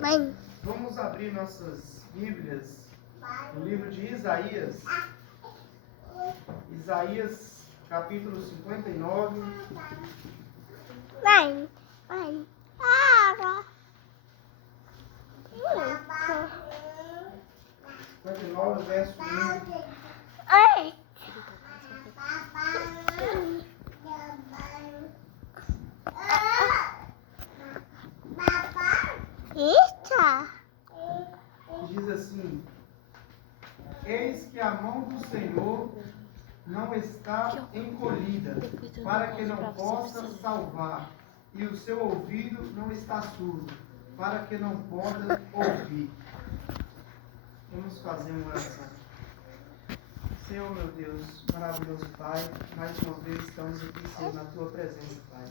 Mãe. Vamos abrir nossas Bíblias no livro de Isaías. Isaías, capítulo 59. Mãe. Água. 59, verso 1. Ai. Eita. Diz assim: Eis que a mão do Senhor não está encolhida, para que não possa salvar, e o seu ouvido não está surdo, para que não possa ouvir. Vamos fazer uma oração. Senhor, meu Deus, maravilhoso Pai, mais uma vez estamos aqui, Senhor, na Tua presença, Pai.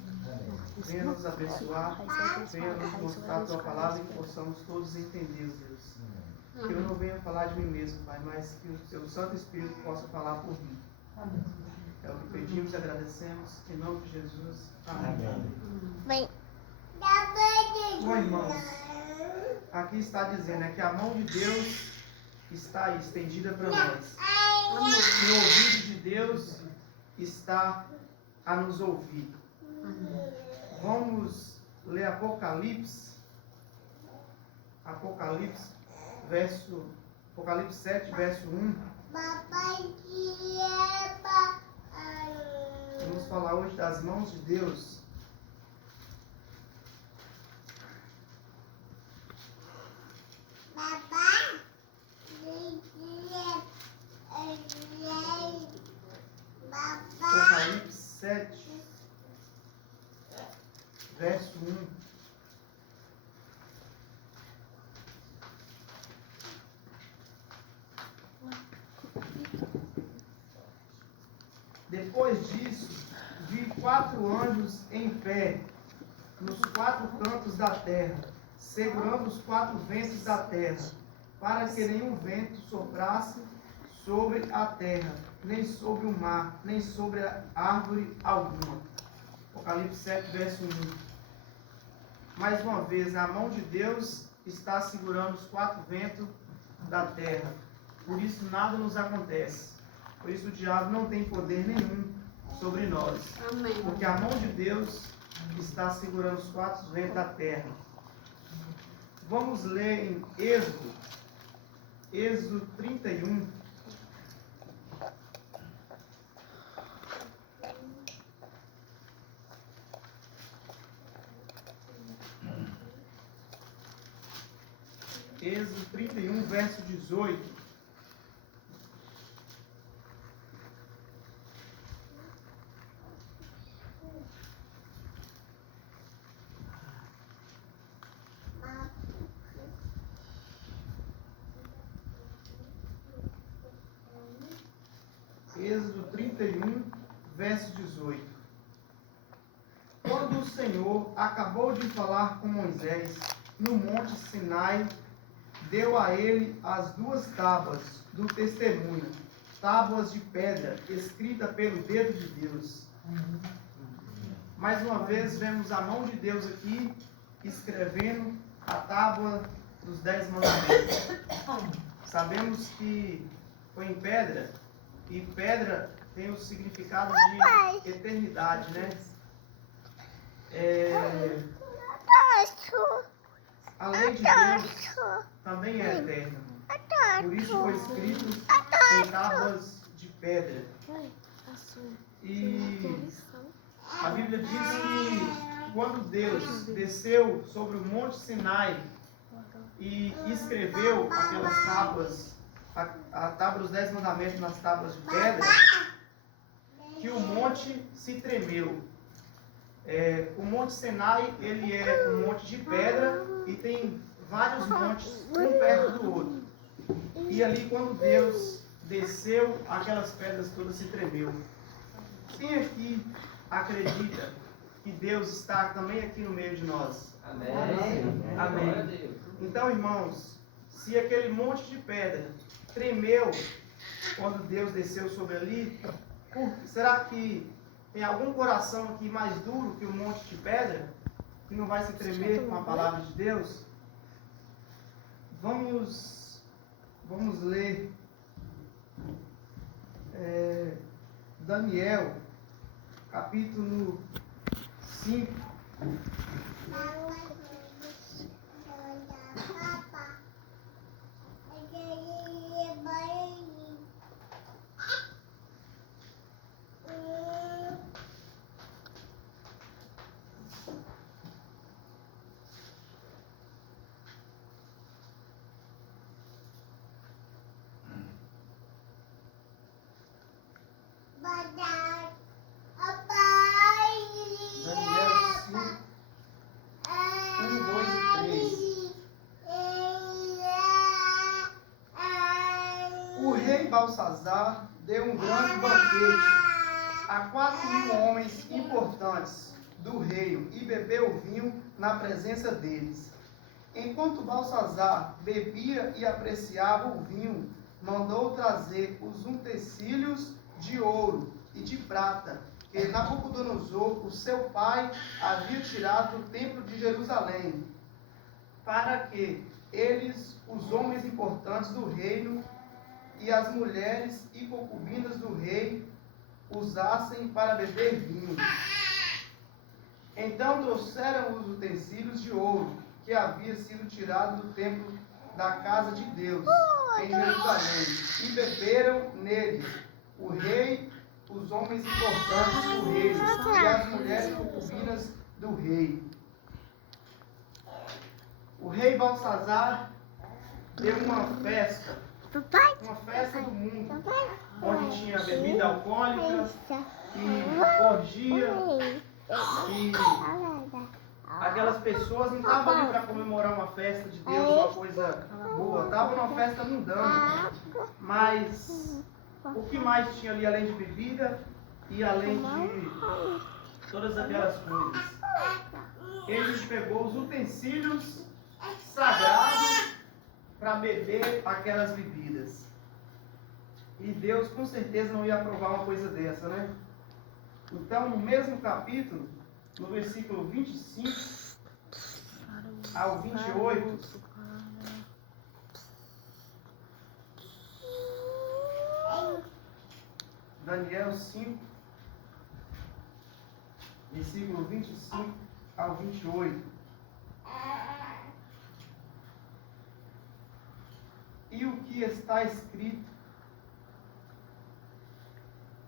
Venha nos abençoar, venha nos mostrar a Tua palavra e que possamos todos entender, Deus. Que eu não venha falar de mim mesmo, Pai, mas que o Teu Santo Espírito possa falar por mim. É o que pedimos e agradecemos, em nome de Jesus. Amém. Mãe. Bom, irmãos, aqui está dizendo que a mão de Deus está aí, estendida para nós. E o ouvido de Deus está a nos ouvir. Vamos ler Apocalipse 7, verso 1. Vamos falar hoje das mãos de Deus. Apocalipse 7, verso 1. Depois disso, vi 4 anjos em pé, nos 4 cantos da terra, segurando os 4 ventos da terra, para que nenhum vento soprasse sobre a terra, nem sobre o mar, nem sobre a árvore alguma. Apocalipse 7, verso 1. Mais uma vez, a mão de Deus está segurando os 4 ventos da terra. Por isso nada nos acontece. Por isso o diabo não tem poder nenhum sobre nós. Amém. Porque a mão de Deus está segurando os 4 ventos da terra. Vamos ler em Êxodo 31. Êxodo 31, verso 18. Êxodo 31, verso 18. Quando o Senhor acabou de falar com Moisés no monte Sinai, deu a ele as 2 tábuas do testemunho, tábuas de pedra, escrita pelo dedo de Deus. Mais uma vez vemos a mão de Deus aqui, escrevendo a tábua dos 10 mandamentos. Sabemos que foi em pedra, e pedra tem o significado de eternidade, né? A lei de Deus também é eterna. Por isso foi escrito em tábuas de pedra. E a Bíblia diz que quando Deus desceu sobre o monte Sinai e escreveu aquelas tábuas, a tábua dos 10 mandamentos nas tábuas de pedra, que o monte se tremeu. O monte Sinai, ele é um monte de pedra e tem vários montes, um perto do outro. E ali, quando Deus desceu, aquelas pedras todas se tremeu. Quem aqui acredita que Deus está também aqui no meio de nós? Amém. Amém. Então, irmãos, se aquele monte de pedra tremeu quando Deus desceu sobre ali, será que tem algum coração aqui mais duro que um monte de pedra? que não vai se tremer com a palavra de Deus, vamos ler Daniel, capítulo 5. Belsazar deu um grande banquete a 4.000 homens importantes do reino e bebeu vinho na presença deles. Enquanto Belsazar bebia e apreciava o vinho, mandou trazer os utensílios de ouro e de prata que Nabucodonosor, o seu pai, havia tirado do templo de Jerusalém, para que eles, os homens importantes do reino, e as mulheres e concubinas do rei usassem para beber vinho. Então trouxeram os utensílios de ouro que havia sido tirado do templo da casa de Deus em Jerusalém e beberam nele o rei, os homens importantes do reino e as mulheres concubinas do rei. O rei Belsazar deu uma festa do mundo, onde tinha bebida alcoólica e orgia, e aquelas pessoas não estavam ali para comemorar uma festa de Deus, uma coisa boa, estavam numa festa mundana. Mas o que mais tinha ali além de bebida e além de todas aquelas coisas? Ele pegou os utensílios sagrados para beber aquelas bebidas. E Deus com certeza não ia aprovar uma coisa dessa, né? Então, no mesmo capítulo, no versículo 25 ao 28, Daniel 5, versículo 25 ao 28. E o que está escrito?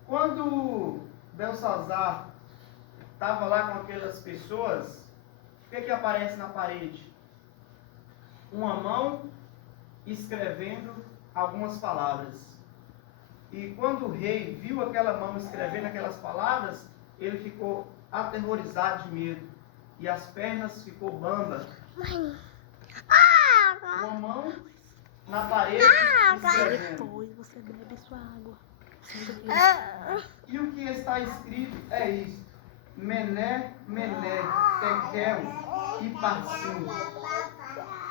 Quando Belsazar estava lá com aquelas pessoas, o que aparece na parede? Uma mão escrevendo algumas palavras. E quando o rei viu aquela mão escrevendo aquelas palavras, ele ficou aterrorizado de medo. E as pernas ficou bamba. Uma mão na parede escrevendo. Depois você bebe sua água. E o que está escrito é isto: Mené, Mené, Tekel e Parsim.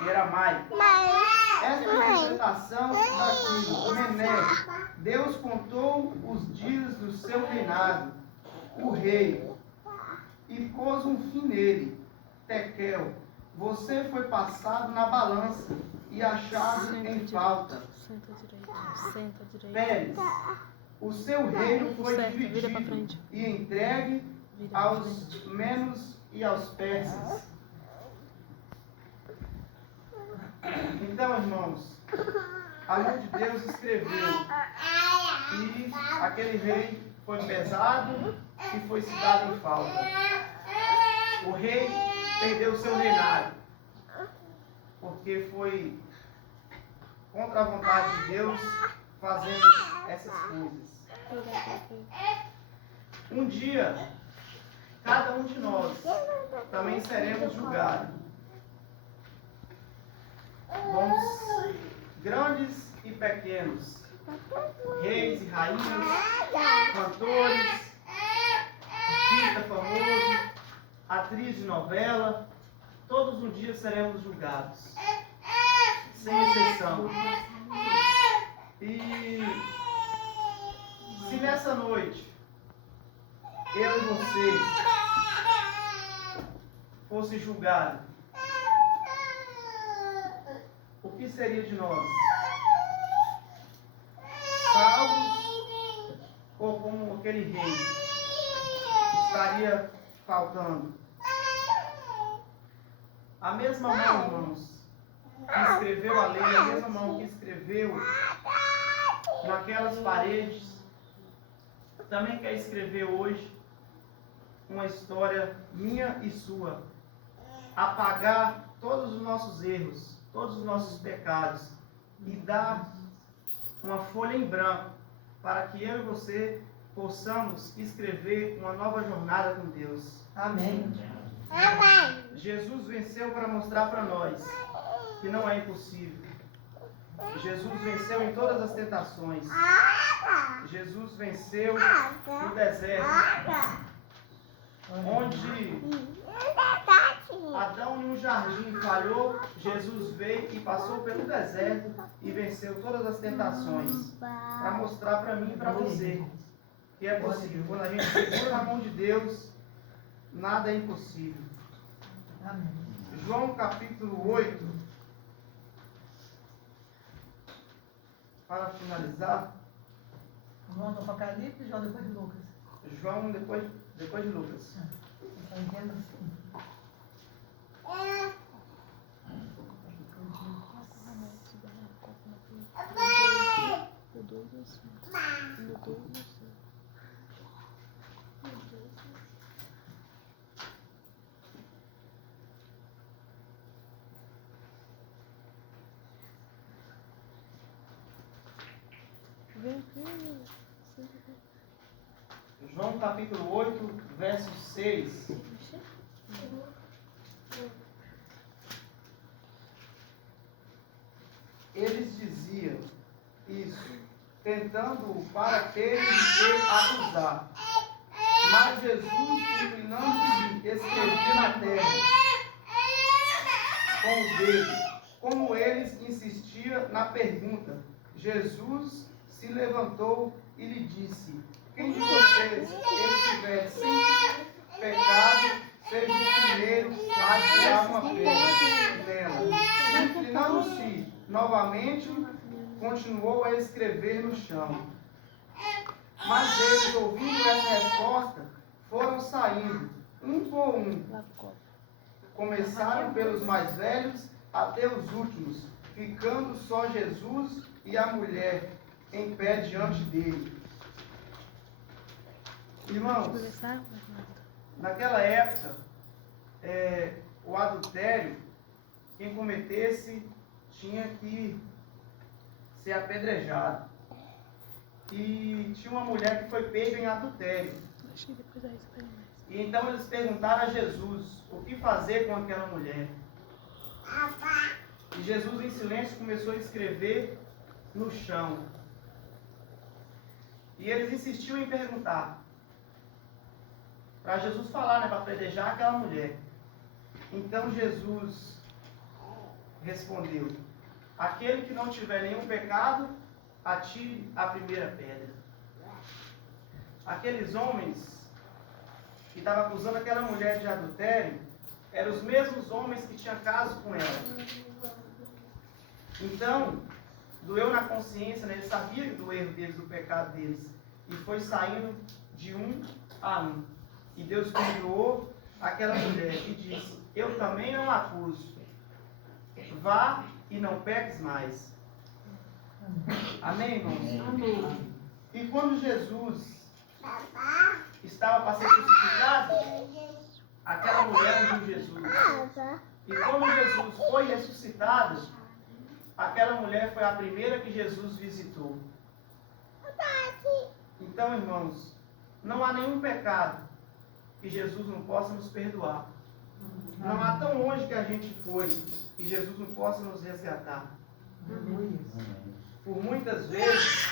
Em aramaico. Essa é a interpretação daquilo. Mené, Deus contou os dias do seu reinado, o rei, e pôs um fim nele. Tekel, você foi passado na balança e achado em falta. Senta direito. Pérez, o seu reino foi dividido e entregue aos menos e aos persas. Então, irmãos, a mão de Deus escreveu e aquele rei foi pesado e foi citado em falta. O rei perdeu seu reinado porque foi contra a vontade de Deus fazendo essas coisas. Um dia, cada um de nós também seremos julgados. Bons, grandes e pequenos, reis e rainhas, cantores, artista famoso, atriz de novela, todos um dia seremos julgados, sem exceção. E se nessa noite eu e você fosse julgado, o que seria de nós? Salvos ou como aquele rei estaria faltando? A mesma mão, irmãos, que escreveu a lei, a mesma mão que escreveu naquelas paredes, também quer escrever hoje uma história minha e sua, apagar todos os nossos erros, todos os nossos pecados e dar uma folha em branco para que eu e você possamos escrever uma nova jornada com Deus. Amém. Amém. Jesus venceu para mostrar para nós que não é impossível. Jesus venceu em todas as tentações. Jesus venceu no deserto, onde Adão em um jardim falhou, Jesus veio e passou pelo deserto e venceu todas as tentações, para mostrar para mim e para você que é possível. Quando a gente segura na mão de Deus, nada é impossível. Amém. João capítulo 8, para finalizar. João do Apocalipse e João depois de Lucas. João depois de Lucas. Só entendo assim. O 2 e o 5. No 2 e o 5. Vem aqui. João capítulo 8, verso 6. Eles diziam isso, tentando-o para ter de acusar. Mas Jesus, inclinando-se, escrevia na terra com o dedo. Como eles insistiam na pergunta, Jesus se levantou e lhe disse: quem de vocês estiver sem pecado, seja o primeiro a tirar uma pedra nela. Inclinando-se novamente, continuou a escrever no chão. Mas eles, ouvindo essa resposta, foram saindo, um por um. Começaram pelos mais velhos até os últimos, ficando só Jesus e a mulher em pé diante dele. Irmãos, naquela época, o adultério, quem cometesse tinha que ser apedrejado. E tinha uma mulher que foi pega em adultério. E então eles perguntaram a Jesus o que fazer com aquela mulher. E Jesus, em silêncio, começou a escrever no chão. E eles insistiam em perguntar, para Jesus falar, para apedrejar aquela mulher. Então Jesus respondeu: aquele que não tiver nenhum pecado, atire a primeira pedra. Aqueles homens que estavam acusando aquela mulher de adultério eram os mesmos homens que tinham caso com ela. Então, doeu na consciência, eles sabiam do erro deles, do pecado deles, e foi saindo de um a um. E Deus perdoou aquela mulher e disse: eu também não acuso. Vá e não peques mais. Amém, irmãos? Amém. E quando Jesus estava para ser crucificado, aquela mulher viu Jesus. E quando Jesus foi ressuscitado, aquela mulher foi a primeira que Jesus visitou. Então, irmãos, não há nenhum pecado que Jesus não possa nos perdoar. Não há tão longe que a gente foi que Jesus não possa nos resgatar. Por muitas vezes,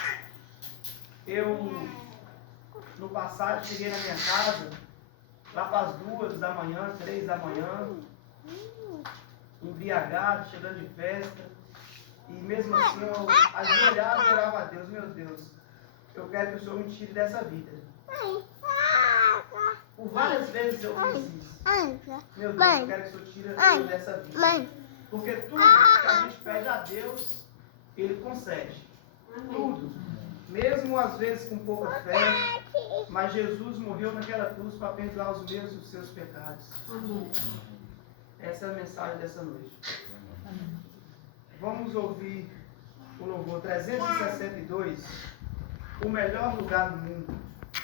eu, no passado, cheguei na minha casa, lá para as 2 da manhã, 3 da manhã, embriagado, chegando de festa, e mesmo assim eu ajoelhava e orava a Deus: meu Deus, eu quero que o Senhor me tire dessa vida. Por várias vezes eu fiz isso. Anda. Meu Deus, Mãe. eu quero que o Senhor tire Mãe. eu dessa vida. Mãe. Porque tudo que a gente pede a Deus, Ele concede. Tudo. Mesmo às vezes com pouca fé, mas Jesus morreu naquela cruz para perdoar os meus e os seus pecados. Essa é a mensagem dessa noite. Vamos ouvir o louvor 362, o melhor lugar do mundo.